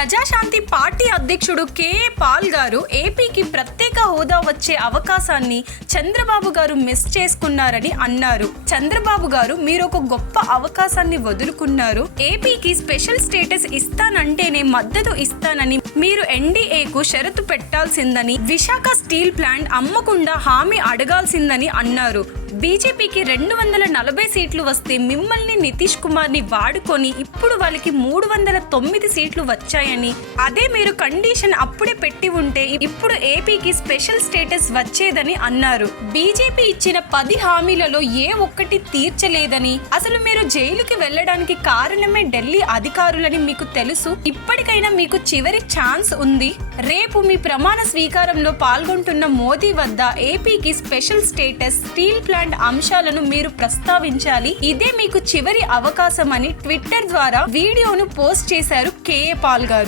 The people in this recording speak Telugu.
ప్రజాశాంతి పార్టీ అధ్యక్షుడు కేఏ పాల్ గారు ఏపీకి ప్రత్యేక హోదా వచ్చే అవకాశాన్ని చంద్రబాబు గారు మిస్ చేసుకున్నారని అన్నారు. చంద్రబాబు గారు మీరు ఒక గొప్ప అవకాశాన్ని వదులుకున్నారు. ఏపీకి స్పెషల్ స్టేటస్ ఇస్తానంటేనే మద్దతు ఇస్తానని మీరు ఎన్డీఏకు షరతు పెట్టాల్సిందని, విశాఖ స్టీల్ ప్లాంట్ అమ్మకుండా హామీ అడగాల్సిందని అన్నారు. బీజేపీకి 240 సీట్లు వస్తే మిమ్మల్ని నితీష్ కుమార్ ని వాడుకొని ఇప్పుడు వాళ్ళకి 309 సీట్లు వచ్చాయని, అదే మీరు కండిషన్ అప్పుడే పెట్టి ఉంటే ఇప్పుడు ఏపీకి స్పెషల్ స్టేటస్ వచ్చేదని అన్నారు. బీజేపీ ఇచ్చిన 10 హామీలలో ఏ ఒక్కటి తీర్చలేదని, అసలు మీరు జైలుకి వెళ్ళడానికి కారణమే ఢిల్లీ అధికారులని మీకు తెలుసు. ఇప్పటికైనా మీకు చివరి ఛాన్స్ ఉంది. రేపు మీ ప్రమాణ స్వీకారంలో పాల్గొంటున్న మోదీ వద్ద ఏపీకి స్పెషల్ స్టేటస్, స్టీల్ ప్లాంట్ అంశాలను మీరు ప్రస్తావించాలి. ఇదే మీకు చివరి అవకాశం అని ట్విట్టర్ ద్వారా వీడియోను పోస్ట్ చేశారు కేఏ పాల్ గారు.